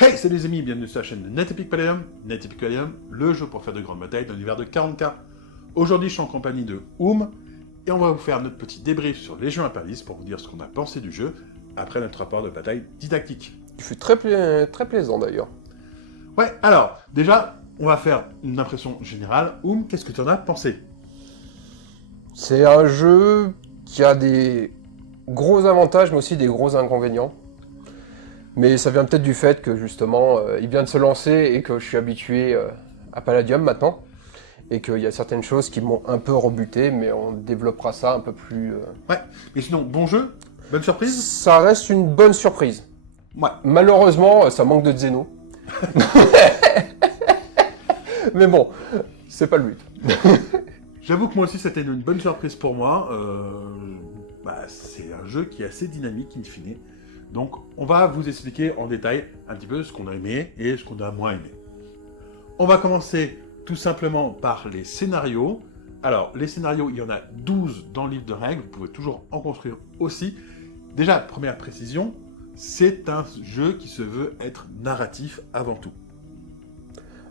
Hey, salut les amis, bienvenue sur la chaîne de NetEpic Palladium. NetEpic Palladium, le jeu pour faire de grandes batailles dans l'univers de 40K. Aujourd'hui, je suis en compagnie de Oum, et on va vous faire notre petit débrief sur Légion Impérialiste pour vous dire ce qu'on a pensé du jeu après notre rapport de bataille didactique. Il fut très plaisant d'ailleurs. Ouais, alors, déjà, on va faire une impression générale. Oum, qu'est-ce que tu en as pensé? C'est un jeu qui a des gros avantages, mais aussi des gros inconvénients. Mais ça vient peut-être du fait que justement, il vient de se lancer et que je suis habitué à Palladium maintenant. Et qu'il y a certaines choses qui m'ont un peu rebuté, mais on développera ça un peu plus... Ouais, mais sinon, bon jeu? Bonne surprise? Ça reste une bonne surprise. Ouais. Malheureusement, ça manque de Xeno. Mais bon, c'est pas le but. J'avoue que moi aussi, c'était une bonne surprise pour moi. C'est un jeu qui est assez dynamique, in fine. Donc, on va vous expliquer en détail un petit peu ce qu'on a aimé et ce qu'on a moins aimé. On va commencer tout simplement par les scénarios. Alors, les scénarios, il y en a 12 dans le livre de règles. Vous pouvez toujours en construire aussi. Déjà, première précision, c'est un jeu qui se veut être narratif avant tout.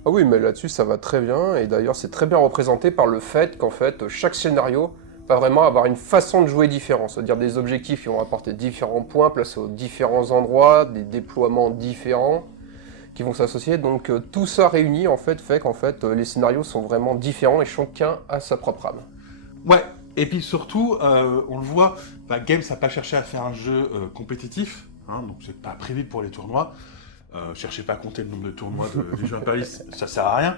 Ah oui, mais là-dessus, ça va très bien. Et d'ailleurs, c'est très bien représenté par le fait qu'en fait, chaque scénario va vraiment avoir une façon de jouer différente. C'est-à-dire des objectifs qui vont apporter différents points, placés aux différents endroits, des déploiements différents qui vont s'associer. Donc tout ça réuni, en fait qu'en fait, les scénarios sont vraiment différents et chacun a sa propre âme. Ouais, et puis surtout, on le voit, Games n'a pas cherché à faire un jeu compétitif, hein, donc c'est pas prévu pour les tournois. Cherchez pas à compter le nombre de tournois de Légion Impérialiste, ça sert à rien.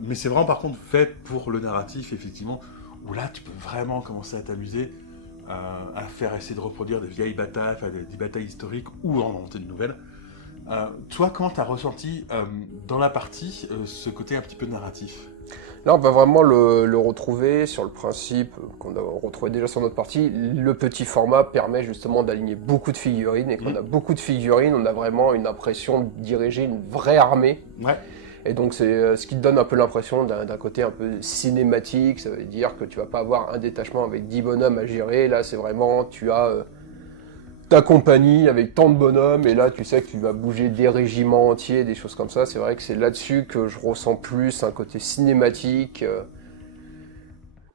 Mais c'est vraiment par contre fait pour le narratif, effectivement, où là tu peux vraiment commencer à t'amuser à faire essayer de reproduire des vieilles batailles, des batailles historiques ou en inventer de nouvelles. Toi, comment t'as ressenti dans la partie ce côté un petit peu narratif? Là, on va vraiment le retrouver sur le principe qu'on a retrouvé déjà sur notre partie. Le petit format permet justement d'aligner beaucoup de figurines, et quand on a beaucoup de figurines, on a vraiment une impression de diriger une vraie armée. Ouais. Et donc c'est ce qui te donne un peu l'impression d'un côté un peu cinématique. Ça veut dire que tu vas pas avoir un détachement avec 10 bonhommes à gérer. Là, c'est vraiment, tu as ta compagnie avec tant de bonhommes, et là tu sais que tu vas bouger des régiments entiers, des choses comme ça. C'est vrai que c'est là-dessus que je ressens plus un côté cinématique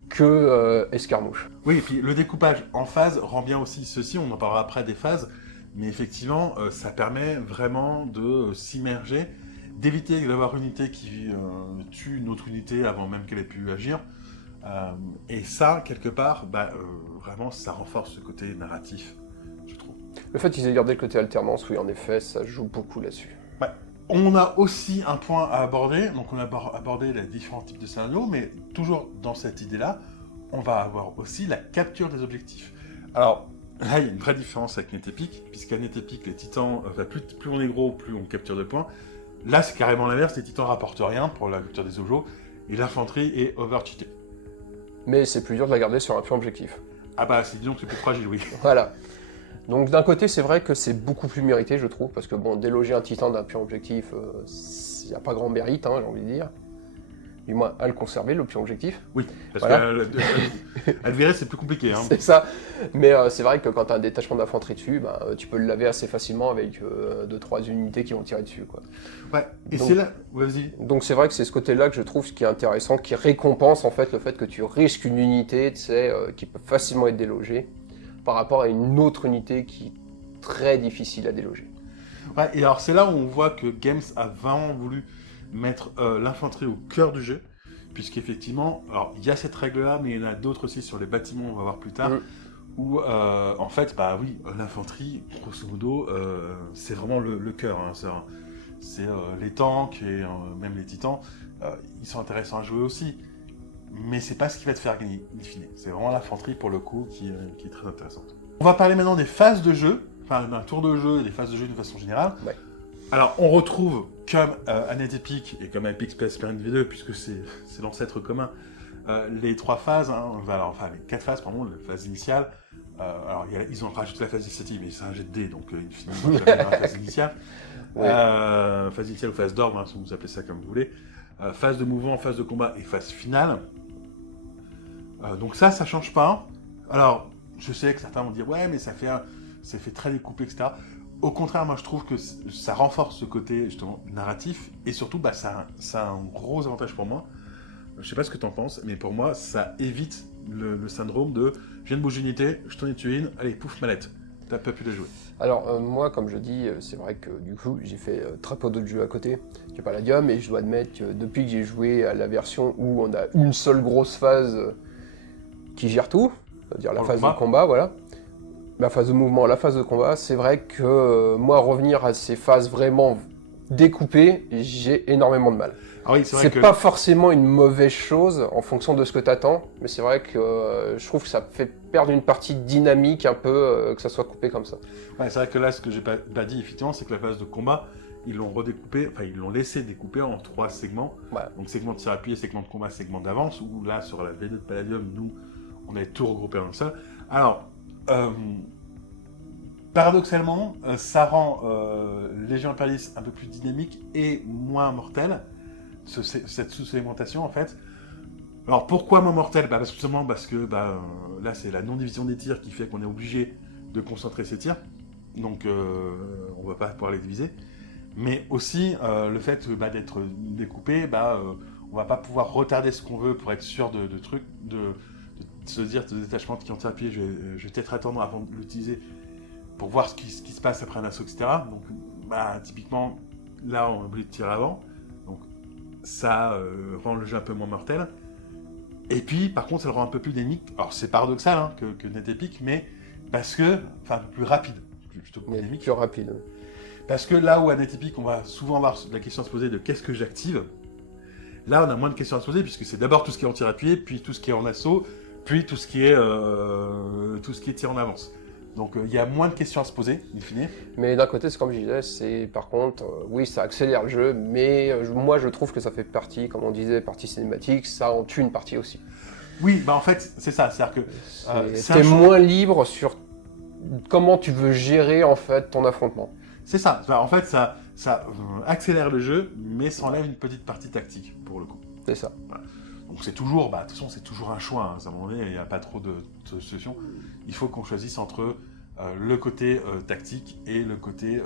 que escarmouche. Oui, et puis le découpage en phases rend bien aussi ceci, on en parlera après des phases, mais effectivement, ça permet vraiment de s'immerger, d'éviter d'avoir une unité qui tue une autre unité avant même qu'elle ait pu agir. Et ça, quelque part, vraiment, ça renforce ce côté narratif, je trouve. Le fait qu'ils aient gardé le côté alternance, oui, en effet, ça joue beaucoup là-dessus. Ouais. On a aussi un point à aborder, donc on a abordé les différents types de scénarios, mais toujours dans cette idée-là, on va avoir aussi la capture des objectifs. Alors, là, il y a une vraie différence avec NetEpic, puisqu'à NetEpic, les titans, plus on est gros, plus on capture de points. Là, c'est carrément l'inverse, les titans rapportent rien pour la capture des objets, et l'infanterie est overcheatée. Mais c'est plus dur de la garder sur un point objectif. Ah bah, disons que c'est plus fragile, oui. Voilà. Donc d'un côté, c'est vrai que c'est beaucoup plus mérité, je trouve, parce que bon, déloger un titan d'un pion objectif, il n'y a pas grand mérite, hein, j'ai envie de dire. Du moins, à le conserver, le pion objectif. Oui, parce voilà. qu'à le virer, c'est plus compliqué. Hein. C'est ça. Mais c'est vrai que quand tu as un détachement d'infanterie dessus, tu peux le laver assez facilement avec 2-3 unités qui vont tirer dessus, quoi. Ouais, et c'est là... Vas-y. Donc c'est vrai que c'est ce côté-là que je trouve qui est intéressant, qui récompense en fait le fait que tu risques une unité, tu sais, qui peut facilement être délogée, par rapport à une autre unité qui est très difficile à déloger. Ouais, et alors c'est là où on voit que Games a vraiment voulu mettre l'infanterie au cœur du jeu, puisqu'effectivement, alors il y a cette règle-là, mais il y en a d'autres aussi sur les bâtiments, on va voir plus tard, où en fait, l'infanterie, grosso modo, c'est vraiment le cœur, hein, c'est les tanks et même les titans, ils sont intéressants à jouer aussi, mais c'est pas ce qui va te faire gagner, in fine. C'est vraiment l'infanterie, pour le coup, qui est très intéressante. On va parler maintenant des phases de jeu, enfin d'un tour de jeu et des phases de jeu de façon générale. Ouais. Alors, on retrouve, comme à NetEpic et comme à Epic Space Marine V2, puisque c'est l'ancêtre commun, les 3 phases, hein, les 4 phases, pardon, la phase initiale. Alors, ils ont rajouté la phase initiative, mais c'est un jet de dés, donc il finit jamais la phase initiale. Ouais. Phase initiale ou phase d'ordre, hein, si vous appelez ça comme vous voulez. Phase de mouvement, phase de combat et phase finale. Donc ça change pas. Alors, je sais que certains vont dire, ouais, mais ça fait très découpé, etc. au contraire, moi je trouve que ça renforce ce côté justement narratif, et surtout ça a un gros avantage pour moi. Je sais pas ce que t'en penses, mais pour moi ça évite le syndrome de je viens de bouger une unité, je t'en ai tué une, allez pouf mallette, t'as pas pu la jouer. Alors moi, comme je dis, c'est vrai que du coup j'ai fait très peu d'autres jeux à côté du Palladium, et je dois admettre que depuis que j'ai joué à la version où on a une seule grosse phase qui gère tout, c'est-à-dire la phase de combat, voilà. La phase de mouvement, la phase de combat, c'est vrai que moi, revenir à ces phases vraiment découpées, j'ai énormément de mal. Ah oui, c'est pas forcément une mauvaise chose en fonction de ce que t'attends, mais c'est vrai que je trouve que ça fait perdre une partie dynamique un peu, que ça soit coupé comme ça. Ouais, c'est vrai que là, ce que j'ai pas dit, effectivement, c'est que la phase de combat, ils l'ont redécoupé, enfin ils l'ont laissé découper en 3 segments. Ouais. Donc segment de tir appuyé, segment de combat, segment d'avance, où là, sur la V2 de Palladium, nous, on avait tout regroupé dans ça. Alors, paradoxalement, ça rend Légion Imperialis un peu plus dynamique et moins mortel, cette sous-segmentation en fait. Alors pourquoi moins mortel ? Parce que là c'est la non-division des tirs qui fait qu'on est obligé de concentrer ses tirs, donc on va pas pouvoir les diviser. Mais aussi le fait d'être découpé, on va pas pouvoir retarder ce qu'on veut pour être sûr de trucs, de se dire de détachement qui ont tir appuyé, je vais peut-être attendre avant de l'utiliser pour voir ce qui se passe après un assaut, etc. Donc, typiquement, là, on est obligé de tirer avant. Donc, ça rend le jeu un peu moins mortel. Et puis, par contre, ça le rend un peu plus dynamique. Alors, c'est paradoxal hein, que NetEpic, mais parce que... Enfin, un peu plus rapide. Plutôt que dynamique. Plus rapide. Parce que là où à NetEpic, on va souvent avoir la question à se poser de qu'est-ce que j'active, là, on a moins de questions à se poser, puisque c'est d'abord tout ce qui est en tir appuyé, puis tout ce qui est en assaut, puis tout ce qui est tir en avance. Donc il y a moins de questions à se poser, in fine. Mais d'un côté, c'est comme je disais, c'est par contre, oui, ça accélère le jeu, mais moi je trouve que ça fait partie, comme on disait, partie cinématique, ça en tue une partie aussi. Oui, en fait, c'est ça, c'est-à-dire que... t'es moins libre sur comment tu veux gérer en fait ton affrontement. C'est ça, en fait, ça accélère le jeu, mais ça enlève une petite partie tactique, pour le coup. C'est ça. Voilà. Donc c'est toujours, de toute façon, c'est toujours un choix, hein. À un moment donné, il n'y a pas trop de solutions. Il faut qu'on choisisse entre le côté tactique et le côté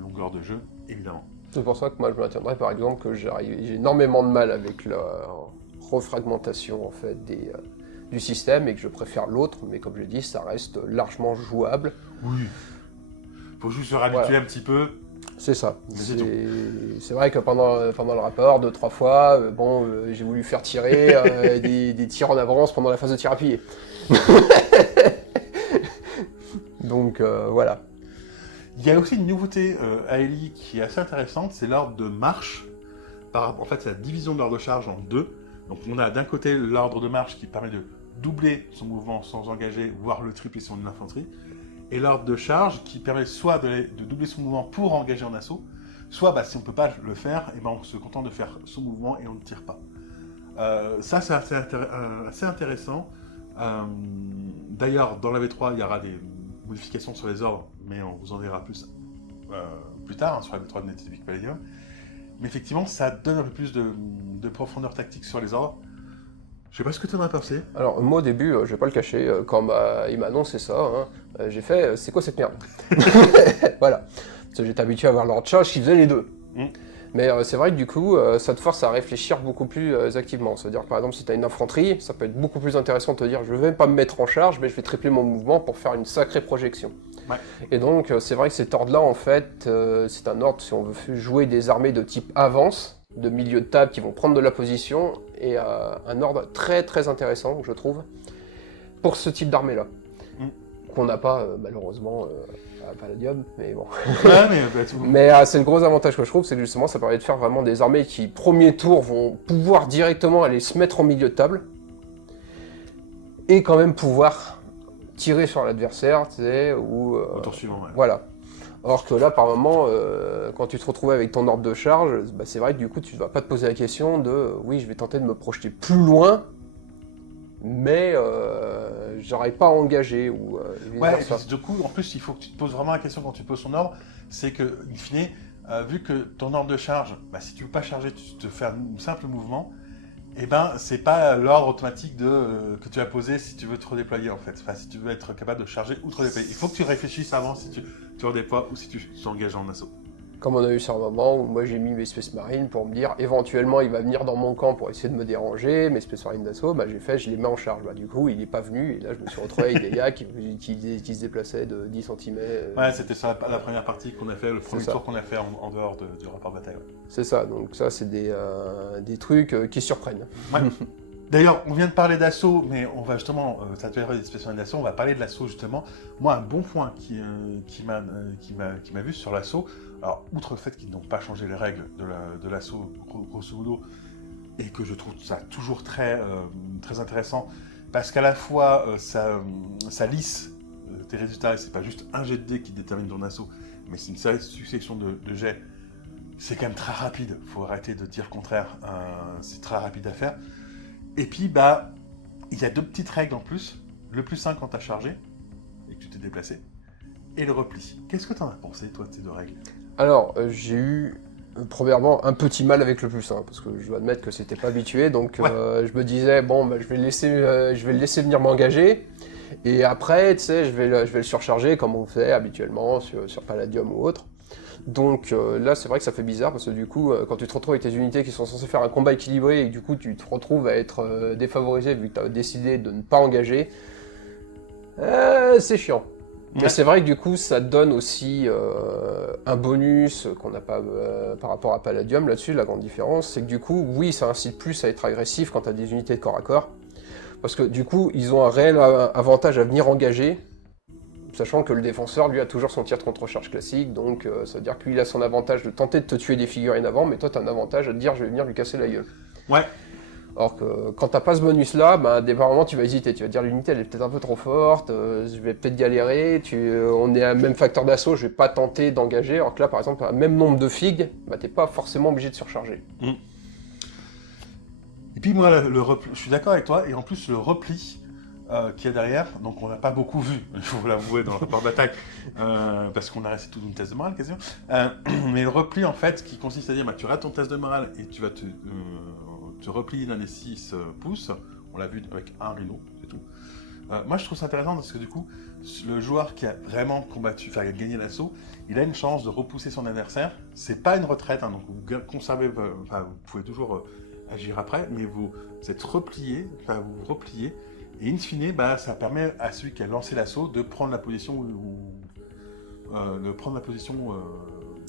longueur de jeu, évidemment. C'est pour ça que moi je maintiendrais par exemple que j'ai énormément de mal avec la refragmentation en fait du système et que je préfère l'autre, mais comme je dis, ça reste largement jouable. Oui. Faut juste se réhabituer un petit peu. C'est ça. C'est vrai que pendant le rapport, 2-3 fois, j'ai voulu faire tirer des tirs en avance pendant la phase de tir appuyé. Donc voilà. Il y a aussi une nouveauté à Ellie qui est assez intéressante, c'est l'ordre de marche. En fait, c'est la division de l'ordre de charge en deux. Donc on a d'un côté l'ordre de marche qui permet de doubler son mouvement sans engager, voire le tripler son infanterie. Et l'ordre de charge qui permet soit de doubler son mouvement pour engager en assaut, soit si on ne peut pas le faire, on se contente de faire son mouvement et on ne tire pas. Ça, c'est assez intéressant. D'ailleurs, dans la V3, il y aura des modifications sur les ordres, mais on vous en dira plus tard, sur la V3 de NetEpic Palladium. Mais effectivement, ça donne un peu plus de profondeur tactique sur les ordres. Je sais pas ce que tu en as pensé. Alors moi au début, je vais pas le cacher, quand il m'a annoncé ça, j'ai fait c'est quoi cette merde. Voilà. Parce que j'étais habitué à avoir l'ordre de charge qui faisait les deux. Mais c'est vrai que du coup, ça te force à réfléchir beaucoup plus activement. C'est-à-dire que par exemple, si tu as une infanterie, ça peut être beaucoup plus intéressant de te dire je vais pas me mettre en charge, mais je vais tripler mon mouvement pour faire une sacrée projection. Ouais. Et donc c'est vrai que cet ordre-là, en fait, c'est un ordre si on veut jouer des armées de type avance, de milieu de table qui vont prendre de la position, et un ordre très très intéressant, je trouve, pour ce type d'armée-là. Qu'on n'a pas, malheureusement, à Palladium, mais bon. Ouais, mais c'est le gros avantage que je trouve, c'est que justement, ça permet de faire vraiment des armées qui, premier tour, vont pouvoir directement aller se mettre en milieu de table, et quand même pouvoir tirer sur l'adversaire, tu sais, ou... au tour suivant, ouais. Voilà. Or que là, par moment, quand tu te retrouves avec ton ordre de charge, c'est vrai que du coup, tu ne vas pas te poser la question de « oui, je vais tenter de me projeter plus loin, mais j'aurais pas engagé » ou ouais, et du coup, en plus, il faut que tu te poses vraiment la question quand tu poses ton ordre, c'est que, in fine, vu que ton ordre de charge, si tu ne veux pas charger, tu te fais un simple mouvement, eh ben, c'est pas l'ordre automatique que tu as posé si tu veux te redéployer, en fait. Enfin, si tu veux être capable de charger ou te redéployer. Il faut que tu réfléchisses avant si tu redéploies ou si tu t'engages en assaut. Comme on a eu sur un moment où moi j'ai mis mes Space Marines pour me dire éventuellement il va venir dans mon camp pour essayer de me déranger, mes Space Marines d'assaut, je les mets en charge. Du coup il n'est pas venu et là je me suis retrouvé avec des gars qui se déplaçaient de 10 cm. Ouais, c'était sur la première partie qu'on a fait, le premier tour qu'on a fait en dehors du rapport de bataille. Ouais. C'est ça, donc ça c'est des trucs qui surprennent. Ouais. D'ailleurs, on vient de parler d'assaut, mais on va justement, ça te fait des spécialités d'assaut, on va parler de l'assaut justement. Moi, un bon point qui m'a vu sur l'assaut, alors outre le fait qu'ils n'ont pas changé les règles de l'assaut, grosso modo, et que je trouve ça toujours très intéressant, parce qu'à la fois ça lisse tes résultats, et c'est pas juste un jet de dés qui détermine ton assaut, mais c'est une succession de jets. C'est quand même très rapide, faut arrêter de dire le contraire, c'est très rapide à faire. Et puis, il y a deux petites règles en plus. Le plus 1 quand tu as chargé et que tu t'es déplacé, et le repli. Qu'est-ce que tu en as pensé, toi, de ces deux règles? Alors, j'ai eu, premièrement, un petit mal avec le plus 1, parce que je dois admettre que c'était pas habitué, donc je me disais, je vais le laisser venir m'engager, et après, tu sais, je vais le surcharger comme on fait habituellement sur Palladium ou autre. Donc là, c'est vrai que ça fait bizarre parce que du coup, quand tu te retrouves avec tes unités qui sont censées faire un combat équilibré et que du coup tu te retrouves à être défavorisé vu que tu as décidé de ne pas engager, c'est chiant. Ouais. Mais c'est vrai que du coup, ça donne aussi un bonus qu'on n'a pas par rapport à Palladium là-dessus. La grande différence, c'est que du coup, oui, ça incite plus à être agressif quand tu as des unités de corps à corps. Parce que du coup, ils ont un réel avantage à venir engager. Sachant que le défenseur, lui, a toujours son tir contre recharge classique, donc ça veut dire que lui, il a son avantage de tenter de te tuer des figurines avant, mais toi, tu as un avantage à te dire, je vais venir lui casser la gueule. Ouais. Alors que quand t'as pas ce bonus-là, des moments, tu vas hésiter, tu vas te dire, l'unité, elle est peut-être un peu trop forte, je vais peut-être galérer, on est à même facteur d'assaut, je vais pas tenter d'engager, alors que là, par exemple, à même nombre de figues, t'es pas forcément obligé de surcharger. Mmh. Et puis moi, je suis d'accord avec toi, et en plus, le repli qu'il y a derrière, donc on n'a pas beaucoup vu, il faut l'avouer, dans le rapport de bataille, parce qu'on a resté tout d'une test de morale quasiment, mais le repli en fait, qui consiste à dire, tu rates ton test de morale et tu vas te replier d'un des 6 pouces, on l'a vu avec un rhino, c'est tout. Moi je trouve ça intéressant parce que du coup, le joueur qui a vraiment combattu, enfin gagné l'assaut, il a une chance de repousser son adversaire, c'est pas une retraite, donc vous conservez, vous pouvez toujours agir après, mais vous êtes replié, vous vous repliez, et in fine, ça permet à celui qui a lancé l'assaut de prendre la position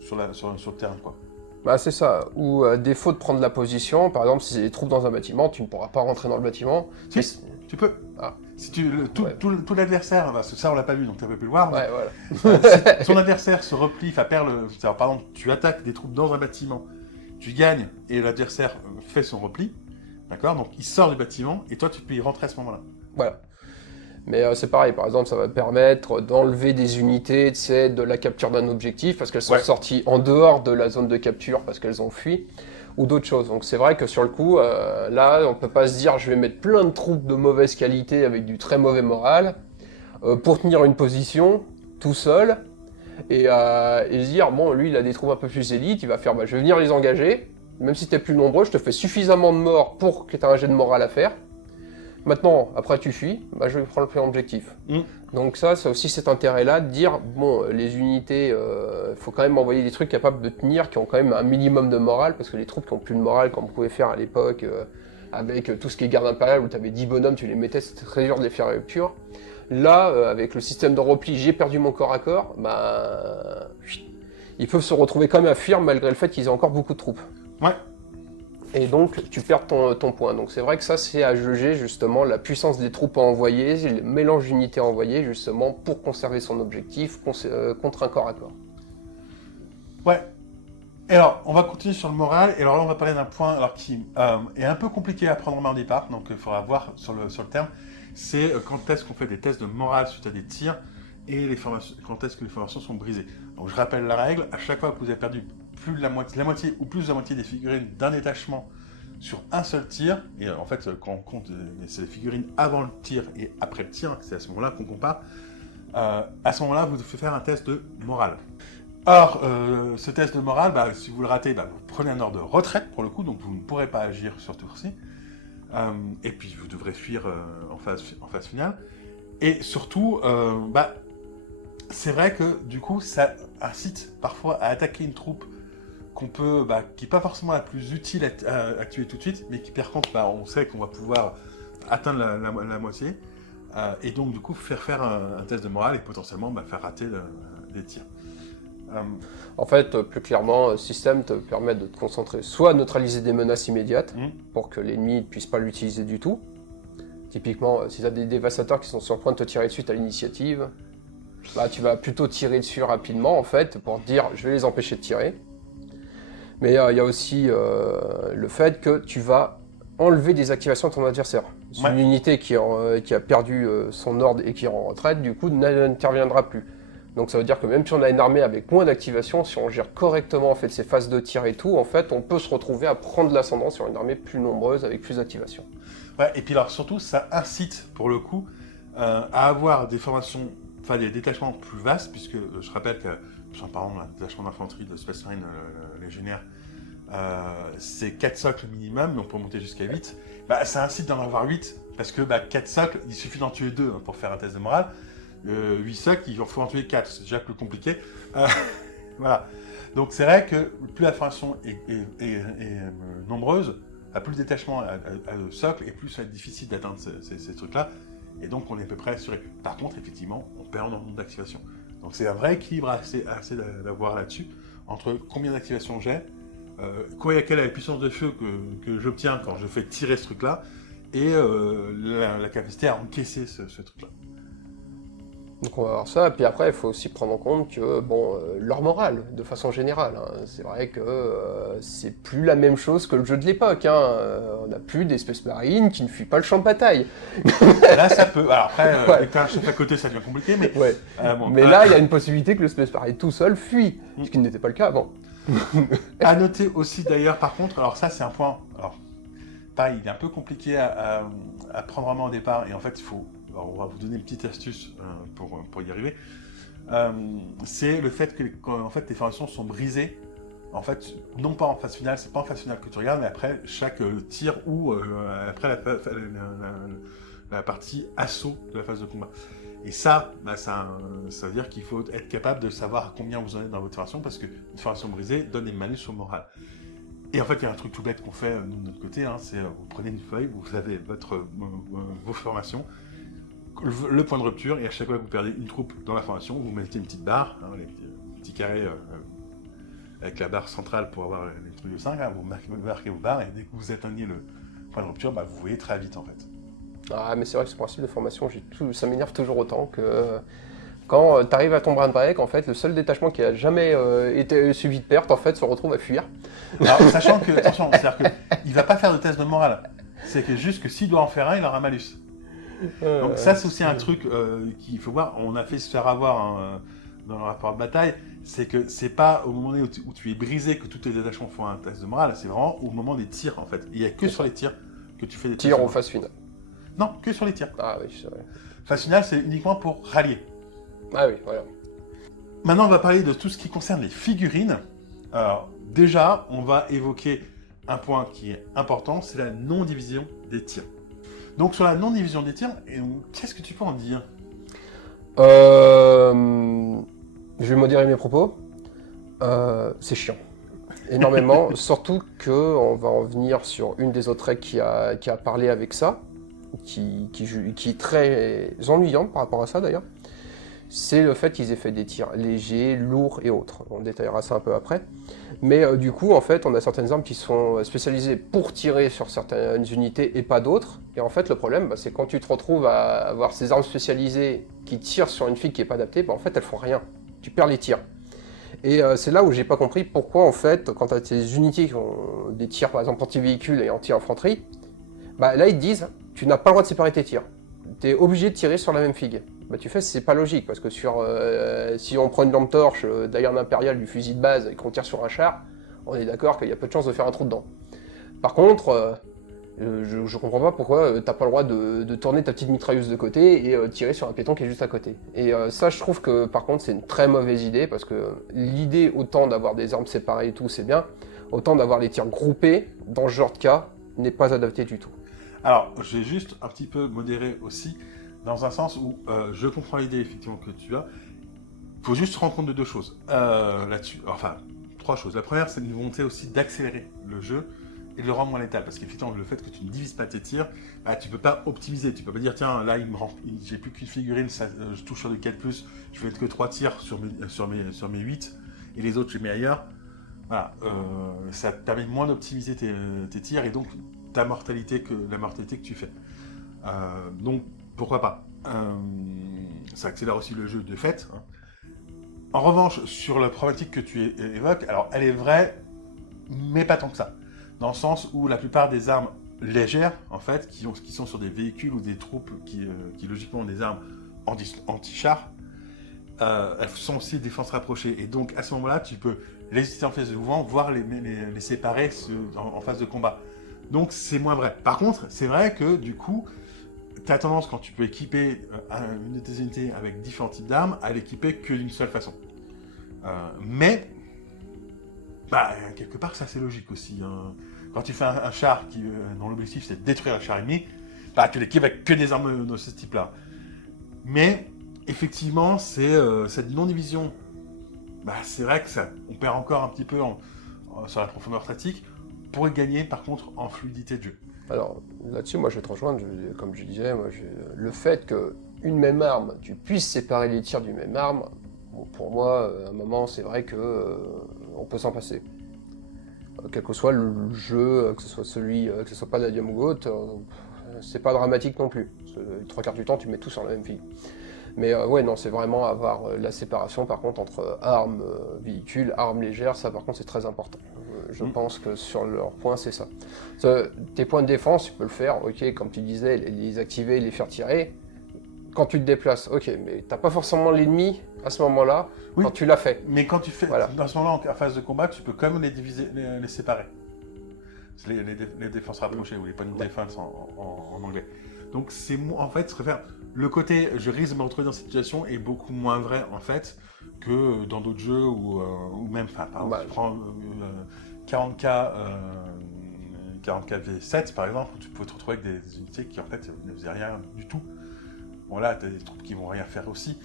sur le terrain, quoi. C'est ça. Ou à défaut de prendre la position, par exemple, si c'est des troupes dans un bâtiment, tu ne pourras pas rentrer dans le bâtiment. Si, tu peux. Ah. Si tout l'adversaire, parce que ça on l'a pas vu, donc tu n'avais pas pu le voir. Ouais, voilà. Si son adversaire se replie, par exemple, tu attaques des troupes dans un bâtiment, tu gagnes et l'adversaire fait son repli, d'accord? Donc il sort du bâtiment et toi tu peux y rentrer à ce moment-là. Voilà. Mais c'est pareil, par exemple, ça va permettre d'enlever des unités, de la capture d'un objectif, parce qu'elles sont sorties en dehors de la zone de capture, parce qu'elles ont fui, ou d'autres choses. Donc c'est vrai que sur le coup, là, on peut pas se dire, je vais mettre plein de troupes de mauvaise qualité avec du très mauvais moral, pour tenir une position, tout seul, et se dire, bon, lui, il a des troupes un peu plus élites, il va faire, je vais venir les engager, même si t'es plus nombreux, je te fais suffisamment de morts pour que tu aies un jet de morale à faire. Maintenant, après tu fuis, je vais prendre le plein objectif. Donc ça aussi cet intérêt-là de dire, les unités, faut quand même envoyer des trucs capables de tenir, qui ont quand même un minimum de morale, parce que les troupes qui ont plus de morale, comme on pouvait faire à l'époque, avec tout ce qui est garde impériale, où tu avais 10 bonhommes, tu les mettais, c'était très dur de les faire rupture. Là, avec le système de repli, j'ai perdu mon corps à corps, ils peuvent se retrouver quand même à fuir, malgré le fait qu'ils aient encore beaucoup de troupes. Ouais. Et donc, tu perds ton point. Donc, c'est vrai que ça, c'est à juger, justement, la puissance des troupes à envoyer, le mélange d'unités à envoyer, justement, pour conserver son objectif contre un corps à corps. Ouais. Et alors, on va continuer sur le moral, et alors là, on va parler d'un point qui est un peu compliqué à prendre en main au départ, donc il faudra voir sur le terme, c'est quand est-ce qu'on fait des tests de morale suite à des tirs, et quand est-ce que les formations sont brisées. Donc, je rappelle la règle, à chaque fois que vous avez perdu plus de la moitié ou plus de la moitié des figurines d'un détachement sur un seul tir, et en fait quand on compte ces figurines avant le tir et après le tir, c'est à ce moment-là qu'on compare, à ce moment-là vous devez faire un test de morale. Alors ce test de morale, si vous le ratez, vous prenez un ordre de retraite pour le coup, donc vous ne pourrez pas agir sur ce tour-ci, Et puis vous devrez fuir en phase finale. Et surtout, c'est vrai que du coup, ça incite parfois à attaquer une troupe qui n'est pas forcément la plus utile à tuer tout de suite, mais qui par contre, on sait qu'on va pouvoir atteindre la moitié. Et donc du coup, faire un test de morale et potentiellement faire rater des tirs. En fait, plus clairement, le système te permet de te concentrer soit à neutraliser des menaces immédiates, pour que l'ennemi ne puisse pas l'utiliser du tout. Typiquement, si tu as des dévastateurs qui sont sur le point de te tirer dessus à l'initiative, tu vas plutôt tirer dessus rapidement, en fait, pour te dire « je vais les empêcher de tirer ». Mais il y a aussi le fait que tu vas enlever des activations de ton adversaire. Ouais. Une unité qui a perdu son ordre et qui est en retraite, du coup, n'interviendra plus. Donc ça veut dire que même si on a une armée avec moins d'activation, si on gère correctement en fait, ces phases de tir et tout, en fait, on peut se retrouver à prendre l'ascendant sur une armée plus nombreuse avec plus d'activation. Ouais, et puis alors surtout, ça incite pour le coup à avoir des formations, des détachements plus vastes, puisque je rappelle que, par exemple, un détachement d'infanterie de Space Marine légionnaire, c'est 4 socles minimum, donc pour monter jusqu'à 8, ça incite d'en avoir 8, parce que 4 socles, il suffit d'en tuer 2 pour faire un test de morale. 8 socles, il faut en tuer 4, c'est déjà plus compliqué. Voilà. Donc c'est vrai que plus la formation est nombreuse, plus le détachement à socle, et plus ça va être difficile d'atteindre ces trucs-là. Et donc on est à peu près assuré. Par contre, effectivement, on perd en nombre d'activation. Donc c'est un vrai équilibre assez d'avoir là-dessus, entre combien d'activations j'ai, quelle est la puissance de feu que j'obtiens quand je fais tirer ce truc-là, et la capacité à encaisser ce truc-là. Donc on va voir ça, et puis après il faut aussi prendre en compte que, leur morale, de façon générale, c'est vrai que c'est plus la même chose que le jeu de l'époque, on n'a plus des Space Marines qui ne fuient pas le champ de bataille. Là ça peut, alors après, avec un chef à côté ça devient compliqué, mais... Ouais. Mais là il y a une possibilité que le Space Marine tout seul fuit, ce qui n'était pas le cas avant. À noter aussi d'ailleurs par contre, alors ça c'est un point, alors pareil, il est un peu compliqué à prendre vraiment au départ, et en fait il faut... Alors, on va vous donner une petite astuce pour y arriver. C'est le fait que en fait, les formations sont brisées. En fait, non pas en phase finale, c'est pas en phase finale que tu regardes, mais après chaque tir ou après la partie assaut de la phase de combat. Et ça, ça veut dire qu'il faut être capable de savoir à combien vous en êtes dans votre formation, parce qu'une formation brisée donne des malus au moral. Et en fait, il y a un truc tout bête qu'on fait nous de notre côté, c'est vous prenez une feuille, vous avez vos formations, le point de rupture, et à chaque fois que vous perdez une troupe dans la formation, vous mettez une petite barre, les petits carrés avec la barre centrale pour avoir les trucs de 5, vous marquez vos barres, et dès que vous atteignez le point de rupture, vous voyez très vite en fait. Ah, mais c'est vrai que ce principe de formation, ça m'énerve toujours autant que quand tu arrives à ton brin de break, en fait, le seul détachement qui a jamais été suivi de perte, en fait, se retrouve à fuir. Alors, sachant que, attention, c'est-à-dire qu'il va pas faire de test de morale, c'est que juste que s'il doit en faire un, il aura un malus. Donc ça c'est aussi un truc qu'il faut voir, on a fait se faire avoir dans le rapport de bataille, c'est que c'est pas au moment où tu es brisé que tous tes détachements font un test de morale, c'est vraiment au moment des tirs en fait. Il n'y a que sur les tirs que tu fais des tests. Tirs en phase finale. Non, que sur les tirs. Ah oui, c'est vrai. Phase finale c'est uniquement pour rallier. Ah oui, voilà. Maintenant on va parler de tout ce qui concerne les figurines. Alors déjà on va évoquer un point qui est important, c'est la non-division des tirs. Donc sur la non-division des tirs, qu'est-ce que tu peux en dire ? Je vais modérer mes propos. C'est chiant. Énormément. Surtout qu'on va en venir sur une des autres règles qui a parlé avec ça, qui est très ennuyante par rapport à ça d'ailleurs. C'est le fait qu'ils aient fait des tirs légers, lourds et autres. On détaillera ça un peu après. Mais du coup, en fait, on a certaines armes qui sont spécialisées pour tirer sur certaines unités et pas d'autres. Et en fait, le problème, c'est quand tu te retrouves à avoir ces armes spécialisées qui tirent sur une figue qui n'est pas adaptée, en fait, elles font rien. Tu perds les tirs. Et c'est là où j'ai pas compris pourquoi, en fait, quand tu as tes unités qui ont des tirs, par exemple, anti-véhicules et anti-infanterie, là, ils te disent, tu n'as pas le droit de séparer tes tirs. Tu es obligé de tirer sur la même figue. Tu fais, c'est pas logique, parce que si on prend une lampe torche derrière l'impérial du fusil de base et qu'on tire sur un char, on est d'accord qu'il y a peu de chances de faire un trou dedans. Par contre, je comprends pas pourquoi t'as pas le droit de tourner ta petite mitrailleuse de côté et tirer sur un piéton qui est juste à côté. Et ça, je trouve que par contre, c'est une très mauvaise idée, parce que l'idée, autant d'avoir des armes séparées et tout, c'est bien, autant d'avoir les tirs groupés, dans ce genre de cas, n'est pas adapté du tout. Alors, j'ai juste un petit peu modéré aussi, dans un sens où je comprends l'idée effectivement que tu as. Il faut juste se rendre compte de deux choses là-dessus. Enfin, trois choses. La première, c'est une volonté aussi d'accélérer le jeu et de le rendre moins létal. Parce qu'effectivement, le fait que tu ne divises pas tes tirs, tu peux pas optimiser. Tu peux pas dire, tiens, là, j'ai plus qu'une figurine, je touche sur du 4+, je vais mettre que 3 tirs sur mes 8, et les autres, je les mets ailleurs. Voilà, ça te permet moins d'optimiser tes tirs, et donc la mortalité que tu fais. Donc, pourquoi pas ça accélère aussi le jeu de fait. Hein. En revanche, sur la problématique que tu évoques, alors elle est vraie, mais pas tant que ça. Dans le sens où la plupart des armes légères, en fait, qui sont sur des véhicules ou des troupes qui logiquement ont des armes anti-char, elles sont aussi défense rapprochée. Et donc, à ce moment-là, tu peux les utiliser en phase de mouvement, voire les séparer en phase de combat. Donc, c'est moins vrai. Par contre, c'est vrai que, du coup, tu as tendance, quand tu peux équiper une de tes unités avec différents types d'armes, à l'équiper que d'une seule façon. Mais, quelque part, ça c'est logique aussi. Hein. Quand tu fais un char dont l'objectif c'est de détruire un char ennemi, tu l'équipes avec que des armes de ce type-là. Mais, effectivement, c'est cette non-division. C'est vrai que on perd encore un petit peu sur la profondeur statique pour gagner, par contre, en fluidité de jeu. Alors là-dessus, moi je vais te rejoindre, comme je disais, le fait qu'une même arme, tu puisses séparer les tirs d'une même arme, bon, pour moi, à un moment, c'est vrai que on peut s'en passer. Quel que soit le jeu, que ce soit Palladium ou Goat, c'est pas dramatique non plus. Les 3 quarts du temps, tu mets tout sur la même fille. Mais ouais, non, c'est vraiment avoir la séparation, par contre, entre armes, véhicules, armes légères, ça par contre c'est très important. Je pense que sur leur point, c'est ça. Tes points de défense, tu peux le faire, ok, comme tu disais, les activer, les faire tirer. Quand tu te déplaces, ok, mais t'as pas forcément l'ennemi à ce moment-là, oui, quand tu l'as fait. Mais quand tu fais, dans ce moment-là, en phase de combat, tu peux quand même les diviser, les séparer. C'est les défenses rapprochées, ou les points de défense en anglais. Donc c'est en fait, le côté je risque de me retrouver dans cette situation est beaucoup moins vrai en fait que dans d'autres jeux ou même, par exemple, tu prends 40K V7 par exemple, où tu peux te retrouver avec des unités qui en fait ne faisaient rien du tout. Bon là, t'as des troupes qui vont rien faire aussi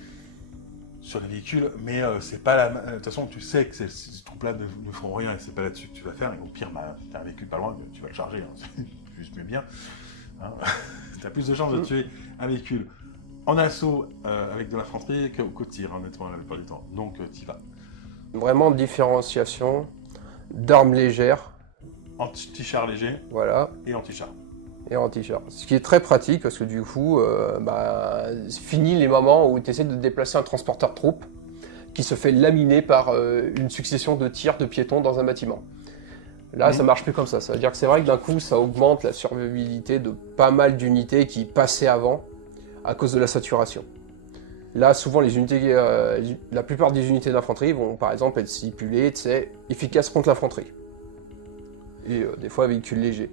sur les véhicules, mais c'est pas la. De toute façon, tu sais que ces troupes-là ne font rien et c'est pas là-dessus que tu vas faire. Et au pire, t'as un véhicule pas loin, tu vas le charger, hein. C'est juste mieux bien. Hein. T'as plus de chances de tuer un véhicule en assaut avec de l'infanterie qu'au tir, honnêtement, la plupart du temps. Donc, t'y vas. Vraiment différenciation d'armes légères. Anti-char léger. Voilà. Et anti-char. Et anti-char. Ce qui est très pratique parce que du coup, fini les moments où tu essaies de déplacer un transporteur de troupes qui se fait laminer par une succession de tirs de piétons dans un bâtiment. Là, ça marche plus comme ça. Ça veut dire que c'est vrai que d'un coup, ça augmente la survivabilité de pas mal d'unités qui passaient avant à cause de la saturation. Là, souvent, la plupart des unités d'infanterie vont, par exemple, être stipulées, efficaces contre l'infanterie. Et des fois, véhicules légers.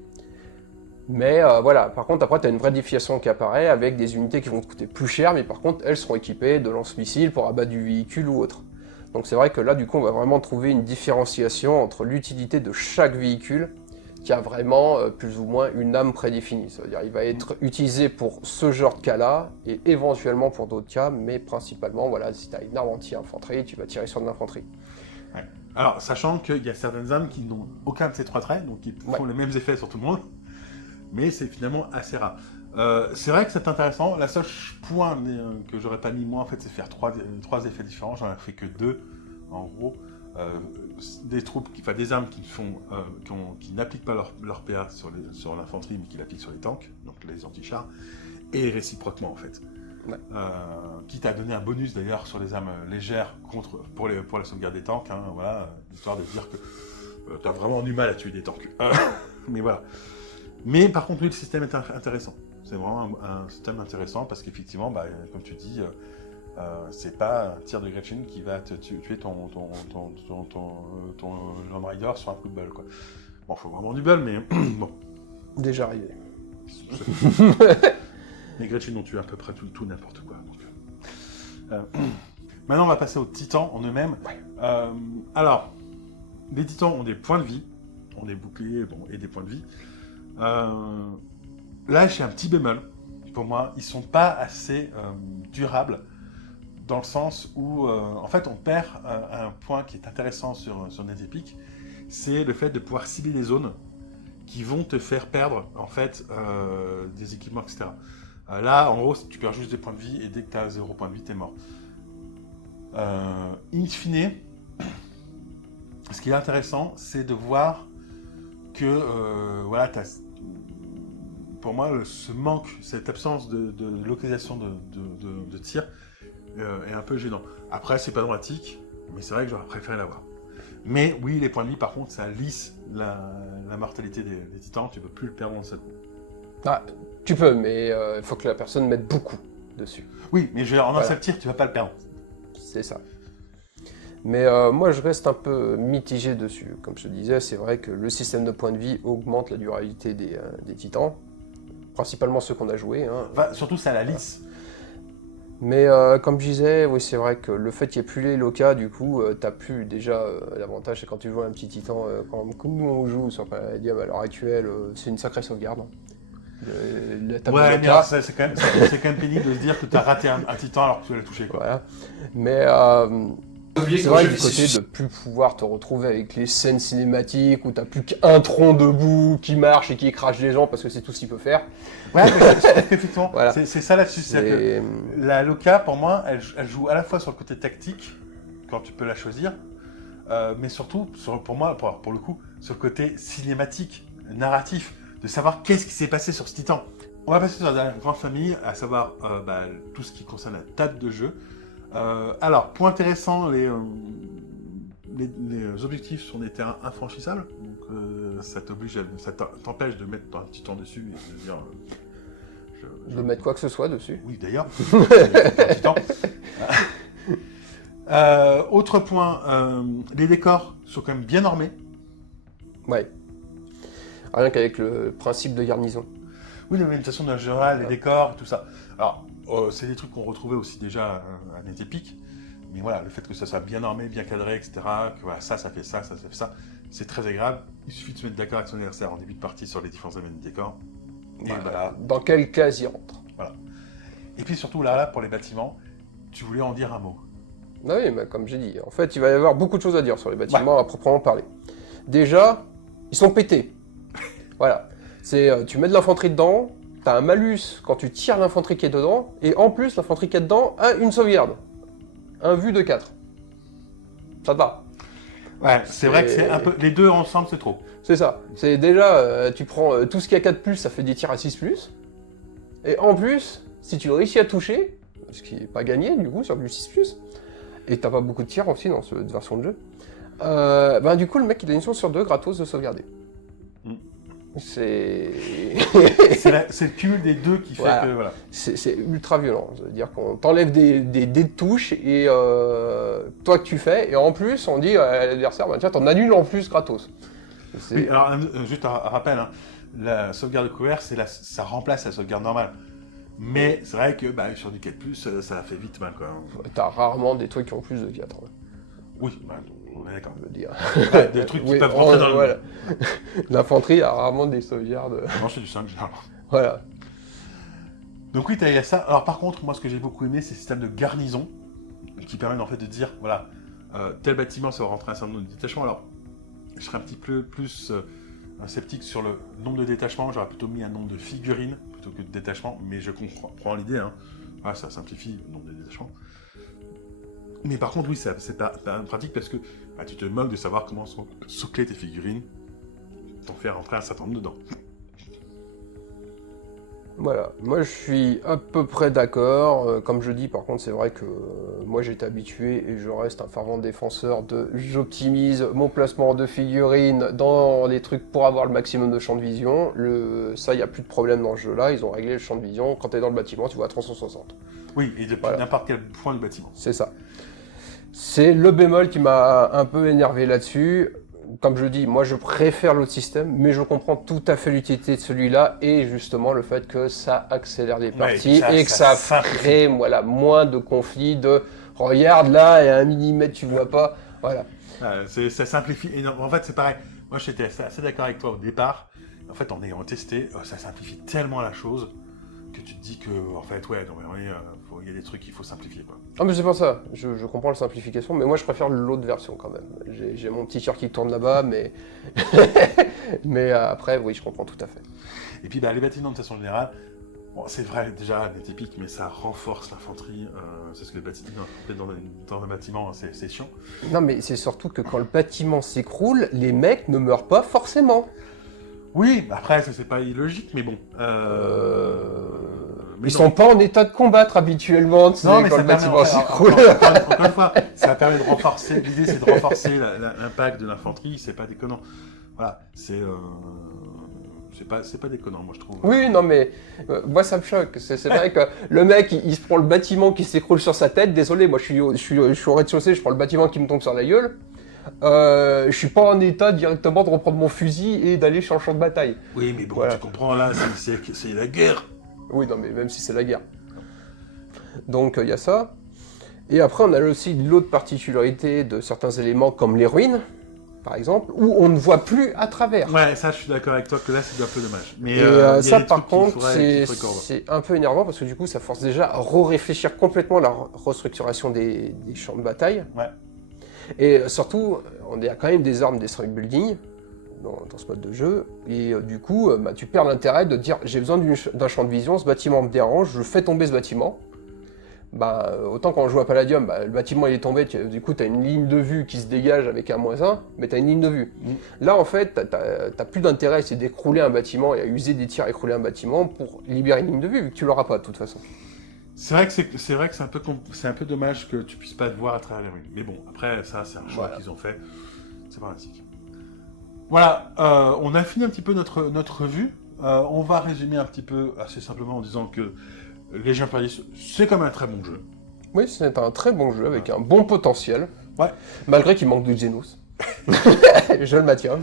Mais voilà, par contre, après, tu as une vraie définition qui apparaît avec des unités qui vont te coûter plus cher, mais par contre, elles seront équipées de lance-missiles pour abattre du véhicule ou autre. Donc c'est vrai que là, du coup, on va vraiment trouver une différenciation entre l'utilité de chaque véhicule qui a vraiment plus ou moins une âme prédéfinie. C'est-à-dire il va être utilisé pour ce genre de cas-là et éventuellement pour d'autres cas, mais principalement, voilà, si tu as une arme anti-infanterie, tu vas tirer sur de l'infanterie. Ouais. Alors, sachant qu'il y a certaines armes qui n'ont aucun de ces 3 traits, donc qui font les mêmes effets sur tout le monde, mais c'est finalement assez rare. C'est vrai que c'est intéressant. La seule point que j'aurais pas mis moi, en fait, c'est faire 3 effets différents. J'en ai fait que 2, en gros. Des armes qui n'appliquent pas leur PA sur l'infanterie, mais qui l'appliquent sur les tanks, donc les anti-chars, et réciproquement, en fait. Ouais. Quitte à donner un bonus, d'ailleurs, sur les armes légères pour la sauvegarde des tanks, hein, voilà, histoire de dire que t'as vraiment du mal à tuer des tanks. Mais voilà. Mais par contre, oui, le système est intéressant. C'est vraiment un système intéressant parce qu'effectivement, comme tu dis, c'est pas un tir de Gretchen qui va te tuer ton Land Rider sur un coup de balle, quoi. Bon, faut vraiment du bol, mais bon. Déjà arrivé. Les Gretchen ont tué à peu près tout n'importe quoi. Donc. Maintenant, on va passer aux titans en eux-mêmes. Ouais. Alors, les titans ont des points de vie, ont des boucliers et des points de vie. là, j'ai un petit bémol. Pour moi, ils sont pas assez durables dans le sens où, en fait, on perd un point qui est intéressant sur NetEpic, c'est le fait de pouvoir cibler des zones qui vont te faire perdre, en fait, des équipements, etc. Là, en gros, tu perds juste des points de vie et dès que tu as 0 point de vie, t'es mort. In fine, ce qui est intéressant, c'est de voir que, voilà, pour moi, ce manque, cette absence de localisation de tir est un peu gênant. Après, c'est pas dramatique, mais c'est vrai que j'aurais préféré l'avoir. Mais oui, les points de vie, par contre, ça lisse la mortalité des titans, tu peux plus le perdre en seul coup. Ah, tu peux, mais il faut que la personne mette beaucoup dessus. Oui, mais en un seul tir, tu vas pas le perdre. C'est ça. Mais moi, je reste un peu mitigé dessus. Comme je te disais, c'est vrai que le système de points de vie augmente la durabilité des titans. Principalement ceux qu'on a joués. Hein. Enfin, surtout, ça la lisse. Mais comme je disais, oui, c'est vrai que le fait qu'il n'y ait plus les locas, du coup, t'as plus déjà l'avantage, c'est quand tu joues un petit titan, comme nous on joue sur Palladium à l'heure actuelle, c'est une sacrée sauvegarde. Ouais, mais c'est quand même pénible de se dire que tu as raté un titan alors que tu l'as touché. Quoi. Voilà. Mais c'est vrai du côté de plus pouvoir te retrouver avec les scènes cinématiques où t'as plus qu'un tronc debout qui marche et qui écrase les gens parce que c'est tout ce qu'il peut faire. Ouais, mais effectivement, voilà. C'est ça là-dessus. C'est... La Loka, pour moi, elle joue à la fois sur le côté tactique, quand tu peux la choisir, mais surtout, pour moi, pour le coup, sur le côté cinématique, narratif, de savoir qu'est-ce qui s'est passé sur ce titan. On va passer sur la grande famille, à savoir tout ce qui concerne la table de jeu. Alors, point intéressant, les objectifs sont des terrains infranchissables, donc ça t'empêche de mettre un titan dessus et de dire... De mettre quoi que ce soit dessus. Oui, d'ailleurs. Autre point, les décors sont quand même bien normés. Ouais. Rien qu'avec le principe de garnison. Oui, l'organisation d'un général, les décors, tout ça. Alors, c'est des trucs qu'on retrouvait aussi déjà à NetEpic. Mais voilà, le fait que ça soit bien normé, bien cadré, etc., que voilà, ça fait ça, ça fait ça, c'est très agréable. Il suffit de se mettre d'accord avec son adversaire en début de partie sur les différents éléments de décor. Voilà. Dans quelle case il rentre. Voilà. Et puis surtout, là, pour les bâtiments, tu voulais en dire un mot. Ah oui, mais comme j'ai dit, en fait, il va y avoir beaucoup de choses à dire sur les bâtiments à proprement parler. Déjà, ils sont pétés. Voilà. Tu mets de l'infanterie dedans, t'as un malus quand tu tires l'infanterie qui est dedans, et en plus, l'infanterie qui est dedans a une sauvegarde. Un vu de 4. Ça te va. Ouais, c'est vrai que c'est un peu... Les deux ensemble, c'est trop. C'est ça. C'est déjà, tu prends tout ce qui a 4+, ça fait des tirs à 6+. Et en plus, si tu réussis à toucher, ce qui n'est pas gagné du coup sur du 6+, et t'as pas beaucoup de tirs aussi dans cette version de jeu, du coup le mec il a une chance sur 2 gratos de sauvegarder. C'est le cumul des deux qui fait que... Voilà. C'est ultra violent. C'est-à-dire qu'on t'enlève des dés de touche et toi que tu fais, et en plus on dit à l'adversaire, tiens, t'en annules en plus gratos. Oui, alors juste un rappel, hein, la sauvegarde de couvert, ça remplace la sauvegarde normale. Mais c'est vrai que sur du 4+, ça fait vite mal. T'as rarement des trucs qui ont plus de 4. Ouais. Oui, on est d'accord. Je veux dire. Des trucs qui peuvent rentrer dans le... Voilà. L'infanterie a rarement des sauvegardes. Non, c'est du 5, généralement. Voilà. Donc oui, il y a ça. Alors par contre, moi ce que j'ai beaucoup aimé, c'est le système de garnison, qui permet en fait de dire, voilà, tel bâtiment, ça va rentrer un certain nombre de détachements. Alors, je serais un petit peu plus sceptique sur le nombre de détachements. J'aurais plutôt mis un nombre de figurines plutôt que de détachements, mais je comprends l'idée. Hein. Voilà, ça simplifie le nombre de détachements. Mais par contre, oui, c'est pas pratique parce que tu te moques de savoir comment sont soclées tes figurines, t'en faire rentrer un certain nombre dedans. Voilà, moi je suis à peu près d'accord. Comme je dis, par contre, c'est vrai que moi j'ai été habitué et je reste un fervent défenseur de j'optimise mon placement de figurines dans les trucs pour avoir le maximum de champ de vision. Ça, il n'y a plus de problème dans ce jeu-là. Ils ont réglé le champ de vision. Quand tu es dans le bâtiment, tu vois à 360. Oui, et depuis n'importe quel point du bâtiment. C'est ça. C'est le bémol qui m'a un peu énervé là-dessus. Comme je dis, moi je préfère l'autre système, mais je comprends tout à fait l'utilité de celui-là et justement le fait que ça accélère les parties et que ça crée moins de conflits de regarde là et à 1 millimètre tu vois pas. Voilà. Ça simplifie énormément. En fait, c'est pareil. Moi j'étais assez d'accord avec toi au départ. en fait, en ayant testé, ça simplifie tellement la chose que tu te dis que, en fait, ouais, non, mais il y a des trucs qu'il faut simplifier, quoi. Ah mais c'est pas ça, je comprends la simplification, mais moi je préfère l'autre version quand même. J'ai mon petit cœur qui tourne là-bas, mais... mais après, oui, je comprends tout à fait. Et puis, bah, les bâtiments de façon générale, bon, c'est vrai, déjà, les typiques, mais ça renforce l'infanterie. C'est ce que les bâtiments, dans un bâtiment, c'est chiant. Non mais c'est surtout que quand le bâtiment s'écroule, les mecs ne meurent pas forcément. Oui, après, ça c'est pas illogique, mais bon. Mais Ils sont pas en état de combattre habituellement, tu sais, non, mais quand ça le permet, bâtiment s'écroule. encore une fois, ça permet de renforcer. L'idée, c'est de renforcer l'impact de l'infanterie. C'est pas déconnant. Voilà, c'est pas déconnant, moi je trouve. Oui, non mais moi ça me choque. C'est vrai que le mec il se prend le bâtiment qui s'écroule sur sa tête. Désolé, moi je suis au rez-de-chaussée, je prends le bâtiment qui me tombe sur la gueule. Je suis pas en état directement de reprendre mon fusil et d'aller sur le champ de bataille. Oui, mais bon, Voilà. tu comprends là, c'est la guerre. Oui, non mais même si c'est la guerre. Donc il y a ça. Et après on a aussi l'autre particularité de certains éléments comme les ruines, par exemple, où on ne voit plus à travers. Ouais, ça je suis d'accord avec toi que là c'est un peu dommage. Mais Et il y a ça des par trucs qu'il contre faudrait c'est un peu énervant parce que du coup ça force déjà à réfléchir complètement la restructuration des champs de bataille. Ouais. Et surtout, on a quand même des armes des strike building dans ce mode de jeu, et du coup bah, tu perds l'intérêt de dire j'ai besoin d'un champ de vision, ce bâtiment me dérange, je fais tomber ce bâtiment. Bah, autant quand on joue à Palladium, bah, le bâtiment il est tombé, du coup tu as une ligne de vue qui se dégage avec un -1, mais tu as une ligne de vue. Là en fait, t'as plus d'intérêt à essayer d'écrouler un bâtiment et à user des tirs à écrouler un bâtiment pour libérer une ligne de vue, vu que tu l'auras pas de toute façon. C'est vrai que c'est un peu dommage que tu puisses pas te voir à travers les ruines. Mais bon, après ça c'est un choix qu'ils ont fait. C'est dramatique. Voilà, on a fini un petit peu notre revue. On va résumer un petit peu assez simplement en disant que Légion Impériale, c'est quand même un très bon jeu. Oui, c'est un très bon jeu avec un bon potentiel. Ouais. Malgré qu'il manque de Xenos. Je le maintiens.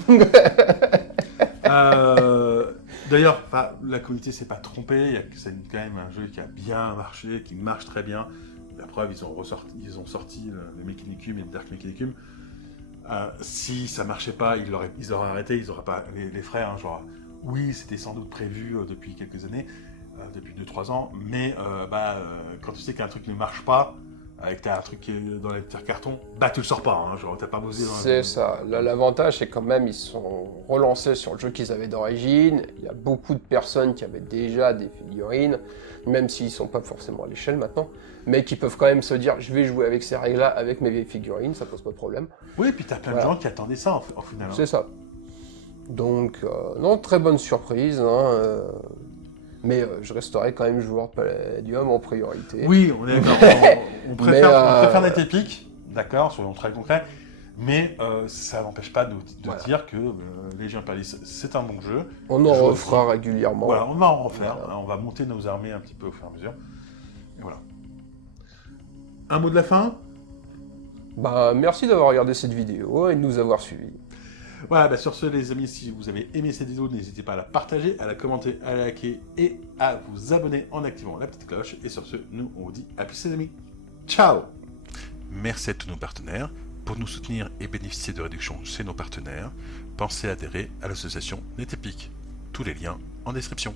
D'ailleurs, la communauté s'est pas trompée. C'est quand même un jeu qui a bien marché, qui marche très bien. La preuve, ils ont sorti le Mechanicum et le Dark Mechanicum. Si ça marchait pas, ils auraient arrêté, ils n'auraient pas les frais. Hein, genre, oui, c'était sans doute prévu depuis quelques années, depuis 2-3 ans, mais quand tu sais qu'un truc ne marche pas, et que t'as un truc qui est dans les petits cartons, bah tu le sors pas, hein, genre t'as pas bossé dans C'est ça. L'avantage, c'est quand même, ils se sont relancés sur le jeu qu'ils avaient d'origine. Il y a beaucoup de personnes qui avaient déjà des figurines, même s'ils sont pas forcément à l'échelle maintenant, mais qui peuvent quand même se dire, je vais jouer avec ces règles-là, avec mes vieilles figurines, ça pose pas de problème. Oui, et puis t'as plein de gens qui attendaient ça, en final. Hein. C'est ça. Donc, non, très bonne surprise, hein, mais je resterai quand même joueur de Palladium en priorité. Oui, on est on préfère d'être épique, d'accord, soyons très concrets, mais ça n'empêche pas de dire que Légion Impériale, c'est un bon jeu. On en refera régulièrement. Voilà, on va en refaire, on va monter nos armées un petit peu au fur et à mesure. Et voilà. Un mot de la fin ? Bah, merci d'avoir regardé cette vidéo et de nous avoir suivis. Voilà, sur ce les amis, si vous avez aimé cette vidéo, n'hésitez pas à la partager, à la commenter, à la liker et à vous abonner en activant la petite cloche. Et sur ce, nous on vous dit à plus les amis. Ciao. Merci à tous nos partenaires. Pour nous soutenir et bénéficier de réductions chez nos partenaires, pensez à adhérer à l'association NetEpic. Tous les liens en description.